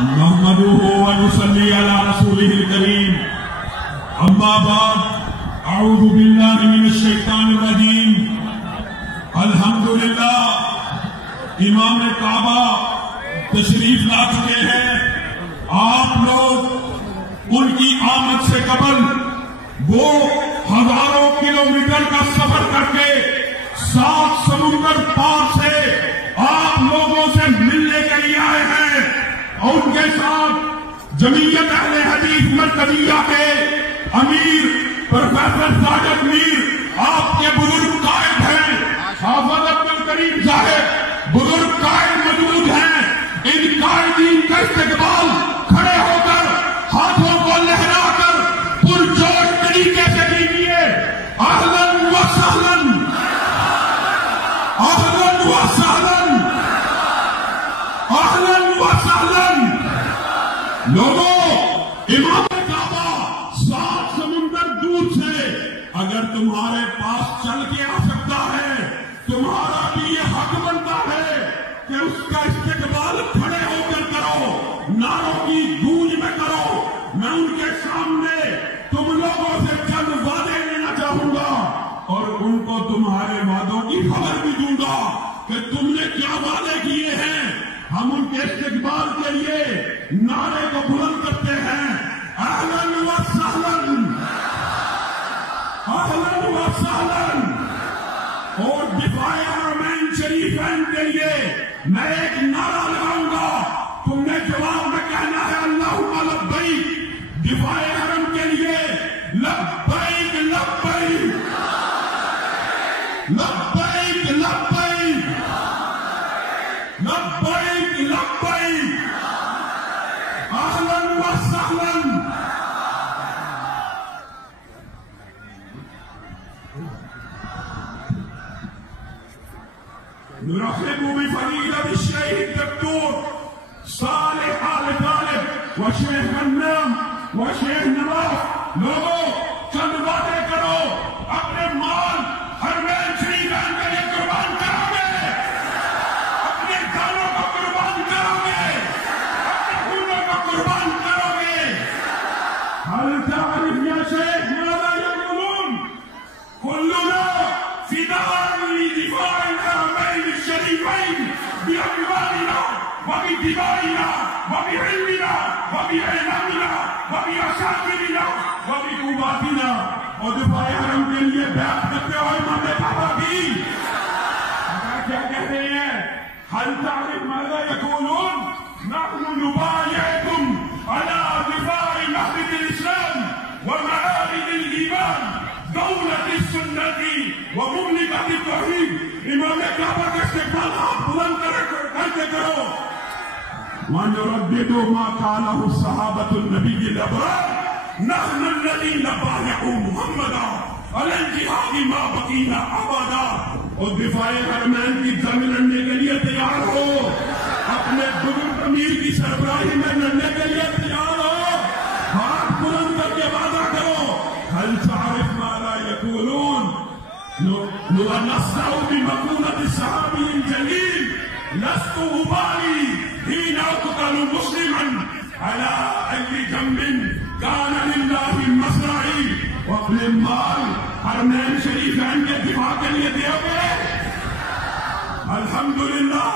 نحمده ونصلي على رسوله الكريم اما بعد اعوذ باللہ من الشیطان الرجیم الحمدللہ امام کعبہ تشریف لا چکے ہیں. آپ لوگ ان کی آمد سے قبل وہ ہزاروں کلومیٹر کا سفر کر کے 7 سمندر پار سے آپ لوگوں سے ملنے کے لیے آئے ہیں اور ان کے ساتھ جمعیت اہل حدیث مرکزیہ کے امیر پروفیسر ساجد میر آپ کے بزرگ قائد ہیں. حافظ عبد الکریم صاحب بزرگ قائد موجود ہیں. ان قائدین کا استقبال کھڑے ہو کر ہاتھوں کو لہرا کر پرجوش طریقے سے کیجیے. اہلاً و سہلاً اہلاً و سہلاً اہلاً و سہلاً. لوگوں امام کعبہ 7 سمندر دور سے اگر تمہارے پاس چل کے آ سکتا ہے تمہارا بھی یہ حق بنتا ہے کہ اس کا استقبال کھڑے ہو کر کرو, نعروں کی گونج میں کرو. میں ان کے سامنے تم لوگوں سے چند وعدے لینا چاہوں گا اور ان کو تمہارے وعدوں کی خبر بھی دوں گا کہ تم نے کیا وعدے کیے ہیں. ہم ان کے استقبال کے لیے نعرے کو بلند کرتے ہیں. اہلاً و سہلاً اہلاً و سہلاً. اور دفاع حرمین شریفین کے لیے میں ایک نعرہ لگاؤں گا, تم نے جواب میں کہنا ہے اللہم لبیک. دفاع حرم کے لیے لبیک لبیک لبیک لبیک لبیک لبیک. اہلاً و سہلاً. نرحب بفضيلة الشيخ الدكتور صالح آل طالب وشيخ غنام وشيخ نواف. لوگوں چند باتیں کرو, اپنے مال حرمین شریفین کے لیے قربان کرو گے, اپنے جانوں کو قربان کرو گے, اپنے خونوں کو قربان کرو گے. هل تعرف يا شيخ ماذا يقولون؟ كلنا فداء لدفاع الحرمين الشريفين بأموالنا وبدمائنا وبعلمنا وبإعلامنا وبأشاعرنا وبقواتنا. اور دفاع حرم کے لیے بیعت کرتے ہو امام کعبہ بھی کیا کہہ رہے ہیں؟ هل تعرف ماذا يقولون؟ نحن نبايعكم على دفاع مهبة الإسلام ومعارض الإيمان دولة السنة ومملكة التوحيد. امام کعبہ کا استقبال آپ بلند کر کے کرو. وَنُرَدِّدُ مَا قَالَهُ الصَّحَابَةُ النَّبِيِّ الْأَبْرَارِ نَحْنُ الَّذِينَ بَايَعُوا مُحَمَّدًا عَلَى الْجِهَادِ مَا بَقِينَا أَبَدًا. اور دفاع حرمین کی جنگ لڑنے کے لیے تیار ہو, اپنے بزرگ امیر کی سربراہی میں لڑنے کے لیے تیار ہو. ہاتھ بلند کر کے وعدہ کرو. هل تعرف ماذا يقولون؟ نُنَصَّرُ بِمَقُولَةِ الصَّحَابِيِّ الْجَلِيلِ لَسْتُ أُبَالِي حِينَ أُقْتَلُ مُسْلِمًا عَلَى أَيِّ جَنبٍ كَانَ لِلَّهِ مَصْرَعِي. اپنے مال حرمین شریفین کے دفاع کے لیے دیو گے. الحمدللہ.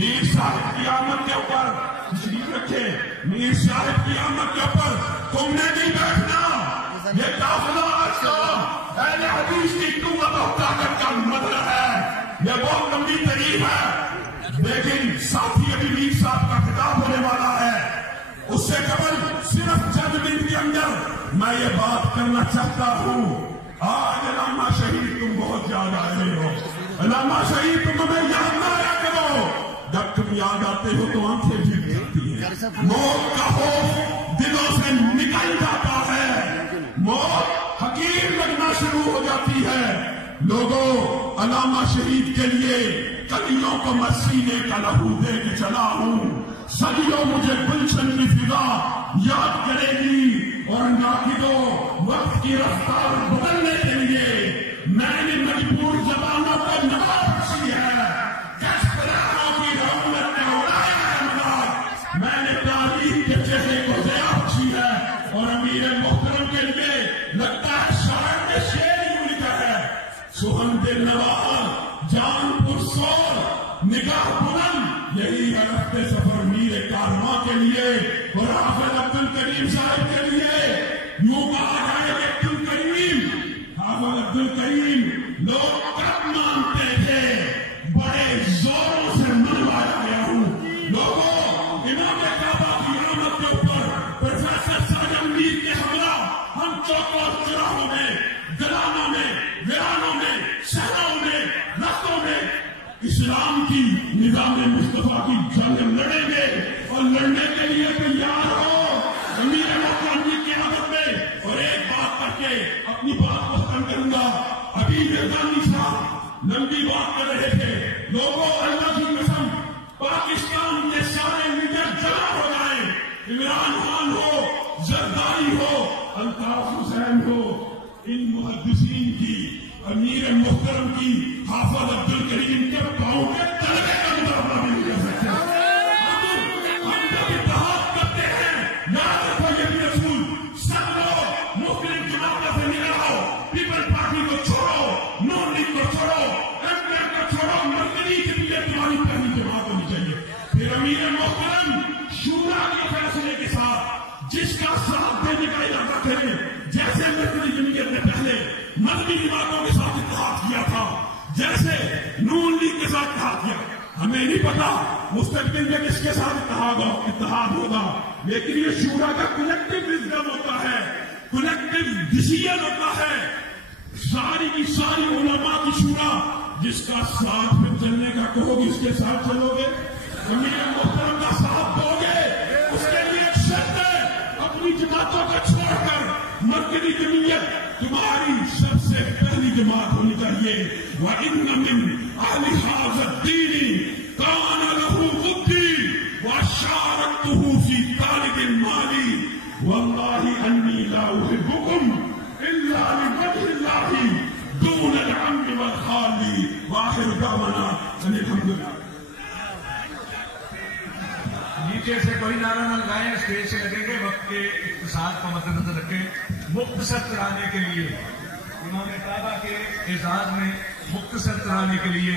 میر صاحب کی آمد کے اوپر تشریف رکھے. میر صاحب کی آمد کے اوپر تم نے نہیں بیٹھنا. یہ قافلہ آج کا اہل حدیث کی قوت و طاقت کا مظہر ہے. یہ بہت لمبی تاریخ ہے لیکن ساتھی ابھی میر صاحب کا خطاب ہونے والا ہے. اس سے قبل صرف چند منٹ کے اندر میں یہ بات کرنا چاہتا ہوں. آج علامہ شہید تم بہت یاد آ رہے ہو. علامہ شہید تم ہمیں یاد نہ آیا کرو. جب تم یاد آتے ہو تو آنکھیں بھیگ جاتی ہیں. موت کا خوف دلوں سے نکل جاتا ہے. موت حقیر لگنا شروع ہو جاتی ہے. لوگوں علامہ شہید کے لیے کلیوں کو میں سینے کا لہو دے کے چلا ہوں. صدیوں مجھے گلشن کی فضا یاد کرے گی اور ناقدوں وقت کی رفتار بدلنے کے لیے میں نے مجبور زبانوں کو نواب بخشی ہے. کشتیاروں کی جان پرسور نگاہ بلند، یہی ہے رفت سفر میر کارواں کے لیے اور حافظ عبد الکریم صاحب کے لیے۔ یوں کہا جائے کہ عبد الکریم، حافظ عبد الکریم لوگ کب مانتے تھے، بڑے زوروں سے منوایا گیا ہوں۔ لوگوں، امام کعبہ کی آمد کے اوپر پروفیسر ساجد میر کے حملہ ہم چوک اور چوراہوں میں، گلانوں میں، ویرانوں میں، شہروں میں، رستوں میں اسلام کی نظام مصطفیٰ کی جنگ لڑیں گے اور لڑنے کے لیے تیار ہو۔ امیر محترم کی قیادت میں، اور ایک بات کر کے اپنی بات کو ختم کروں گا۔ ابھی میرزانی صاحب لمبی بات کر رہے تھے، لوگوں اللہ کی قسم پاکستان کے سارے لیڈر جمع ہو جائیں، عمران خان ہو، زرداری ہو، الطاف حسین ہو، ان محدثین کی، امیر محترم کی، حافظ عبد الکریم کے پاؤں کے تلے کا مقابلہ بھی نہیں کر سکتے۔ ہم جب اتحاد کرتے ہیں، یاد رکھو یہ بھی رسول، سب لوگ مختلف جماعتوں سے نکل آؤ، پیپل پارٹی کو چھوڑو، نون لیگ کو چھوڑو، ایم پی کو چھوڑو، مرکزی کے لیے تمہاری پہلی جماعت ہونی چاہیے۔ پھر امیر محترم شورا کے فیصلے کے ساتھ جس کا ساتھ دینے کا ارادہ کریں، جیسے مرکزی جمہوریت نے پہلے مذہبی جماعتوں کے ساتھ اتحاد کیا تھا، جیسے نون لیگ کے ساتھ اتحاد کیا، ہمیں نہیں پتا مستقبل میں کس کے ساتھ اتحاد ہوگا، لیکن یہ شورا کا کلیکٹیو وزڈم ہوتا ہے، کلیکٹیو ڈیسیژن ہوتا ہے، ساری کی ساری علماء کی شورا، جس کا ساتھ میں چلنے کا کہو گے اس کے ساتھ چلو گے، امیر محترم کا ساتھ دو گے، اس کے لیے ایک شرط ہے، اپنی جماعتوں کو چھوڑ کر مرکزی جمہوریت تمہاری سب سے پہلی جماعت ہونی چاہیے۔ وَإِنَّ مِنْ أَهْلِ هَٰذَا الدِّينِ كَانَ لَهُ بُدِّي وَشَارَكْتُهُ فِي طَالِبِ الْمَالِ وَاللَّهِ أَنِّي لَا أُحِبُّكُمْ إِلَّا لِوَجْهِ اللَّهِ دُونَ الْعَمِّ وَالْخَالِّ وَآخِرُ دَعْوَانَا أَنِ الْحَمْدُ لِلَّهِ۔ نیچے سے کوئی نعرہ نہ لگائیں، اسٹیج سے لگیں گے، وقت کے اقتصاد کو مد نظر رکھیں۔ مختصر کرانے کے لیے، امام کعبہ کے اعزاز میں مختصر کرانے کے لیے